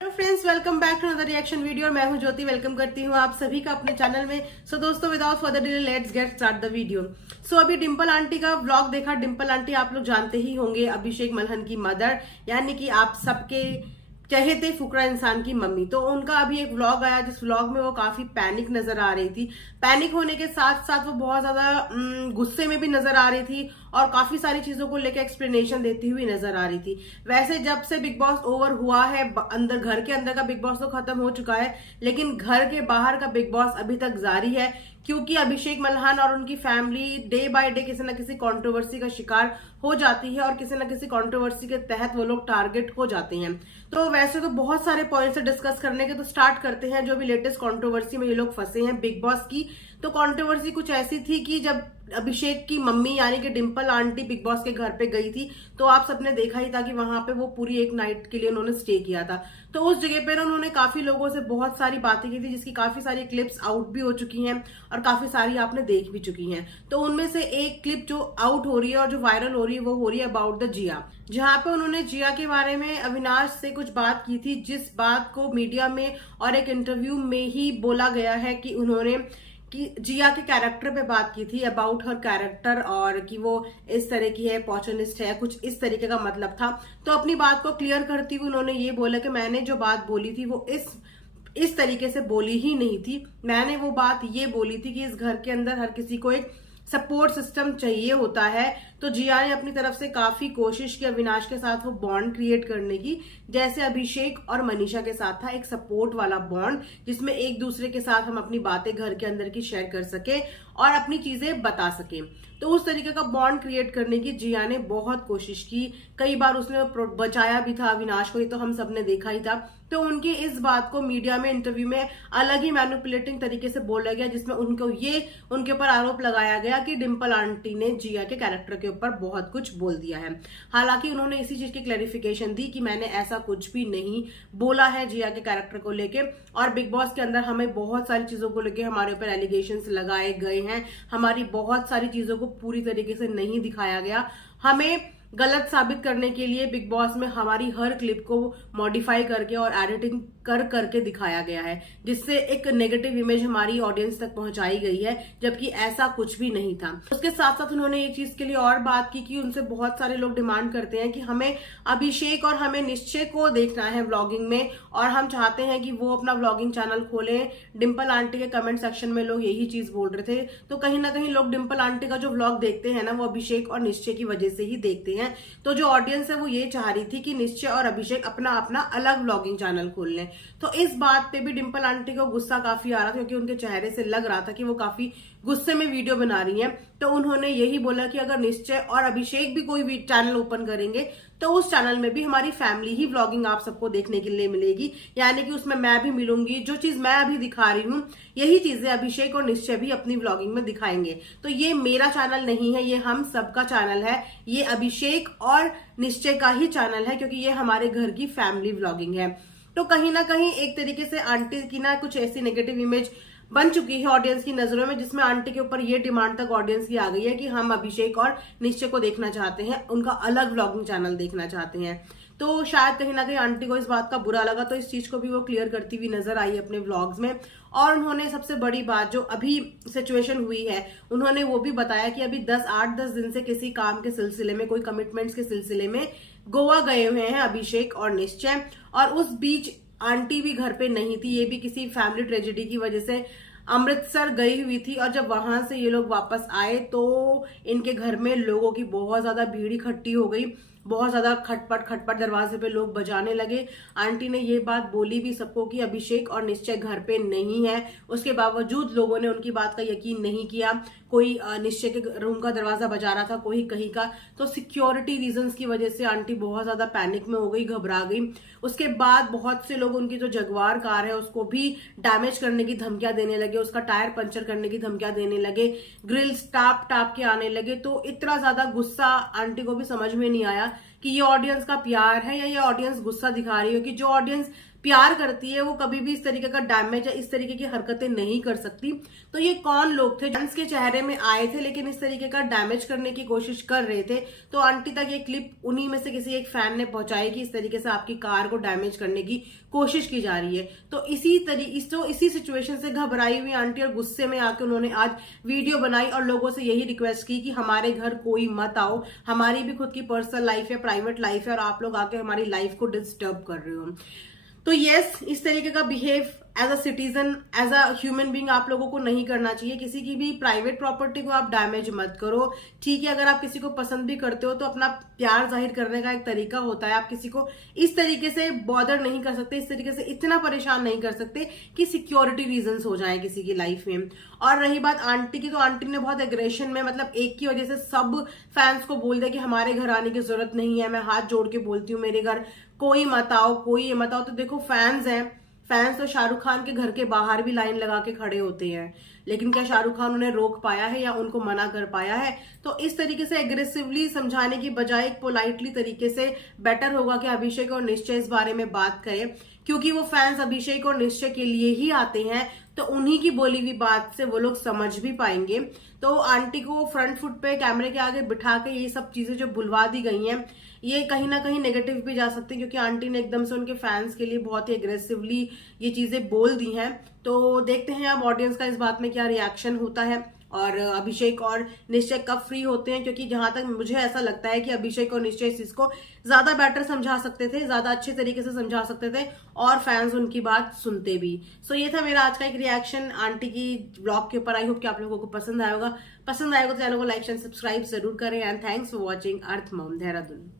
Hello friends, welcome back to another reaction video और मैं हूं ज्योति। वेलकम करती हूं आप सभी का अपने चैनल में। सो दोस्तों, without further delay let's get start the video. So अभी डिंपल आंटी का व्लॉग देखा। डिंपल आंटी आप लोग जानते ही होंगे, अभिषेक मल्हन की मदर, यानी कि आप सबके चहेते फुकरा इंसान की मम्मी। तो उनका अभी एक व्लॉग आया जिस व्लॉग में वो काफी पैनिक नजर आ रही थी। पैनिक होने के साथ साथ वो बहुत ज्यादा गुस्से में भी नजर आ रही थी और काफी सारी चीजों को लेकर एक्सप्लेनेशन देती हुई नजर आ रही थी। वैसे जब से बिग बॉस ओवर हुआ है, अंदर घर के अंदर का बिग बॉस तो खत्म हो चुका है, लेकिन घर के बाहर का बिग बॉस अभी तक जारी है, क्योंकि अभिषेक मल्हन और उनकी फैमिली डे बाय डे किसी न किसी कंट्रोवर्सी का शिकार हो जाती है और किसी न किसी कंट्रोवर्सी के तहत वो लोग टारगेट हो जाते हैं। तो वैसे तो बहुत सारे पॉइंट्स डिस्कस करने के, तो स्टार्ट करते हैं जो भी लेटेस्ट कंट्रोवर्सी में ये लोग फंसे हैं बिग बॉस की। तो कंट्रोवर्सी कुछ ऐसी थी कि जब अभिषेक की मम्मी यानी कि डिंपल आंटी बिग बॉस के घर पे गई थी, तो आप सबने देखा ही था कि वहां पे वो पूरी एक नाइट के लिए उन्होंने स्टे किया था। तो उस जगह पे उन्होंने काफी लोगों से बहुत सारी बातें की थी, जिसकी काफी सारी क्लिप्स आउट भी हो चुकी हैं और काफी सारी आपने देख भी चुकी हैं। तो उनमें से एक क्लिप जो आउट हो रही है और जो वायरल हो रही है, वो हो रही है अबाउट द जिया, जहां पे उन्होंने जिया के बारे में अविनाश से कुछ बात की थी, जिस बात को मीडिया में और एक इंटरव्यू में ही बोला गया है कि उन्होंने कि जिया के कैरेक्टर पे बात की थी, अबाउट हर कैरेक्टर, और कि वो इस तरह की है, पॉर्चुनिस्ट है, कुछ इस तरीके का मतलब था। तो अपनी बात को क्लियर करती हुई उन्होंने ये बोला कि मैंने जो बात बोली थी वो इस तरीके से बोली ही नहीं थी। मैंने वो बात ये बोली थी कि इस घर के अंदर हर किसी को एक सपोर्ट सिस्टम चाहिए होता है। तो जिया ने अपनी तरफ से काफी कोशिश की अविनाश के साथ वो बॉन्ड क्रिएट करने की, जैसे अभिषेक और मनीषा के साथ था, एक सपोर्ट वाला बॉन्ड, जिसमें एक दूसरे के साथ हम अपनी बातें घर के अंदर की शेयर कर सके और अपनी चीजें बता सके। तो उस तरीके का बॉन्ड क्रिएट करने की जिया ने बहुत कोशिश की। कई बार उसने बचाया भी था अविनाश को, ये तो हम सबने देखा ही था। तो उनकी इस बात को मीडिया में इंटरव्यू में अलग ही मैनिपुलेटिंग तरीके से बोला गया, जिसमें उनके ऊपर आरोप लगाया गया कि डिंपल आंटी ने जिया के कैरेक्टर के ऊपर बहुत कुछ बोल दिया है। हालांकि उन्होंने इसी चीज की क्लैरिफिकेशन दी कि मैंने ऐसा कुछ भी नहीं बोला है जिया के कैरेक्टर को लेके, और बिग बॉस के अंदर हमें बहुत सारी चीजों को लेके हमारे ऊपर एलिगेशंस लगाए गए हैं, हमारी बहुत सारी चीजों को पूरी तरीके से नहीं दिखाया गया। हमें गलत साबित करने के लिए बिग बॉस में हमारी हर क्लिप को मॉडिफाई करके और एडिटिंग करके दिखाया गया है, जिससे एक नेगेटिव इमेज हमारी ऑडियंस तक पहुंचाई गई है, जबकि ऐसा कुछ भी नहीं था। उसके साथ साथ उन्होंने एक चीज के लिए और बात की कि उनसे बहुत सारे लोग डिमांड करते हैं कि हमें अभिषेक और हमें निश्चय को देखना है व्लॉगिंग में, और हम चाहते हैं कि वो अपना व्लॉगिंग चैनल खोलें। डिंपल आंटी के कमेंट सेक्शन में लोग यही चीज बोल रहे थे। तो कहीं ना कहीं लोग डिंपल आंटी का जो व्लॉग देखते हैं ना, वो अभिषेक और निश्चय की वजह से ही देखते हैं। तो जो ऑडियंस है वो ये चाह रही थी कि निश्चय और अभिषेक अपना अपना अलग व्लॉगिंग चैनल खोल लें। तो इस बात पे भी डिंपल आंटी को गुस्सा काफी आ रहा था, क्योंकि उनके चेहरे से लग रहा था कि वो काफी गुस्से में वीडियो बना रही हैं। तो उन्होंने यही बोला कि अगर निश्चय और अभिषेक भी कोई चैनल ओपन करेंगे तो उस चैनल में भी हमारी फैमिली ही व्लॉगिंग आप सबको देखने के लिए मिलेगी, यानी कि उसमें मैं भी मिलूंगी। जो चीज मैं अभी दिखा रही हूँ, यही चीजें अभिषेक और निश्चय भी अपनी व्लॉगिंग में दिखाएंगे। तो ये मेरा चैनल नहीं है, ये हम सबका चैनल है, ये अभिषेक और निश्चय का ही चैनल है, क्योंकि ये हमारे घर की फैमिली व्लॉगिंग है। तो कहीं ना कहीं एक तरीके से आंटी की ना कुछ ऐसी नेगेटिव इमेज बन चुकी है ऑडियंस की नजरों में, जिसमें आंटी के ऊपर ये डिमांड तक ऑडियंस की आ गई है कि हम अभिषेक और निश्चय को देखना चाहते हैं, उनका अलग व्लॉगिंग चैनल देखना चाहते हैं। तो शायद कहीं ना कहीं आंटी को इस बात का बुरा लगा, तो इस चीज को भी वो क्लियर करती हुई नजर आई अपने व्लॉग्स में। और उन्होंने सबसे बड़ी बात जो अभी सिचुएशन हुई है, उन्होंने वो भी बताया कि अभी 8-10 दिन से किसी काम के सिलसिले में, कोई कमिटमेंट्स के सिलसिले में गोवा गए हुए हैं अभिषेक और निश्चय, और उस बीच आंटी भी घर पे नहीं थी। ये भी किसी फैमिली ट्रेजेडी की वजह से अमृतसर गई हुई थी, और जब वहां से ये लोग वापस आए तो इनके घर में लोगों की बहुत ज्यादा भीड़ इकट्ठी हो गई, बहुत ज्यादा खटपट दरवाजे पे लोग बजाने लगे। आंटी ने ये बात बोली भी सबको कि अभिषेक और निश्चय घर पे नहीं है, उसके बावजूद लोगों ने उनकी बात का यकीन नहीं किया। कोई निश्चय के रूम का दरवाजा बजा रहा था, कोई कहीं का। तो सिक्योरिटी रीजंस की वजह से आंटी बहुत ज्यादा पैनिक में हो गई, घबरा गई। उसके बाद बहुत से लोग उनकी जो जगुआर कार है उसको भी डैमेज करने की धमकियां देने लगे, उसका टायर पंचर करने की धमकियां देने लगे, ग्रिल्स टाप के आने लगे। तो इतना ज्यादा गुस्सा आंटी को भी समझ में नहीं आया कि ये ऑडियंस का प्यार है या ये ऑडियंस गुस्सा दिखा रही हो, कि जो ऑडियंस प्यार करती है वो कभी भी इस तरीके का डैमेज या इस तरीके की हरकतें नहीं कर सकती। तो ये कौन लोग थे जेंट्स के चेहरे में आए थे लेकिन इस तरीके का डैमेज करने की कोशिश कर रहे थे। तो आंटी तक ये क्लिप उन्हीं में से किसी एक फैन ने पहुंचाई कि इस तरीके से आपकी कार को डैमेज करने की कोशिश की जा रही है। तो इसी सिचुएशन से घबराई हुई आंटी और गुस्से में आके उन्होंने आज वीडियो बनाई और लोगों से यही रिक्वेस्ट की कि हमारे घर कोई मत आओ, हमारी भी खुद की पर्सनल लाइफ है, प्राइवेट लाइफ है और आप लोग आके हमारी लाइफ को डिस्टर्ब कर रहे हो। तो यस, इस तरीके का behave as a citizen, as a human being आप लोगों को नहीं करना चाहिए। किसी की भी प्राइवेट प्रॉपर्टी को आप डैमेज मत करो। ठीक है, अगर आप किसी को पसंद भी करते हो तो अपना प्यार जाहिर करने का एक तरीका होता है। आप किसी को इस तरीके से बॉदर नहीं कर सकते, इस तरीके से इतना परेशान नहीं कर सकते कि सिक्योरिटी रीजंस हो जाए किसी की लाइफ में। और रही बात आंटी की, तो आंटी ने बहुत एग्रेशन में, मतलब एक की वजह से सब फैंस को बोल दिया कि हमारे घर आने की जरूरत नहीं है। मैं हाथ जोड़ के बोलती हूँ मेरे घर कोई मत आओ, कोई मत आओ। तो देखो फैंस हैं, फैंस तो शाहरुख खान के घर के बाहर भी लाइन लगा के खड़े होते हैं, लेकिन क्या शाहरुख खान उन्हें रोक पाया है या उनको मना कर पाया है? तो इस तरीके से एग्रेसिवली समझाने की बजाय एक पोलाइटली तरीके से बेटर होगा कि अभिषेक और निश्चय इस बारे में बात करें, क्योंकि वो फैंस अभिषेक और निश्चय के लिए ही आते हैं। तो उन्हीं की बोली हुई बात से वो लोग समझ भी पाएंगे। तो आंटी को फ्रंट फुट पे कैमरे के आगे बिठा के ये सब चीजें जो बुलवा दी गई हैं, ये कहीं ना कहीं नेगेटिव भी जा सकते हैं, क्योंकि आंटी ने एकदम से उनके फैंस के लिए बहुत ही एग्रेसिवली ये चीजें बोल दी हैं। तो देखते हैं अब ऑडियंस का इस बात में क्या रिएक्शन होता है और अभिषेक और निश्चय कब फ्री होते हैं, क्योंकि जहां तक मुझे ऐसा लगता है कि अभिषेक और निश्चय इस चीज को ज्यादा बेटर समझा सकते थे, ज्यादा अच्छे तरीके से समझा सकते थे और फैंस उनकी बात सुनते भी। सो ये था मेरा आज का एक रिएक्शन आंटी की ब्लॉग के ऊपर। आई होप कि आप लोगों को पसंद आएगा तो चैनल को लाइक एंड सब्सक्राइब जरूर करें। And thanks for watching earth mom Dehradun.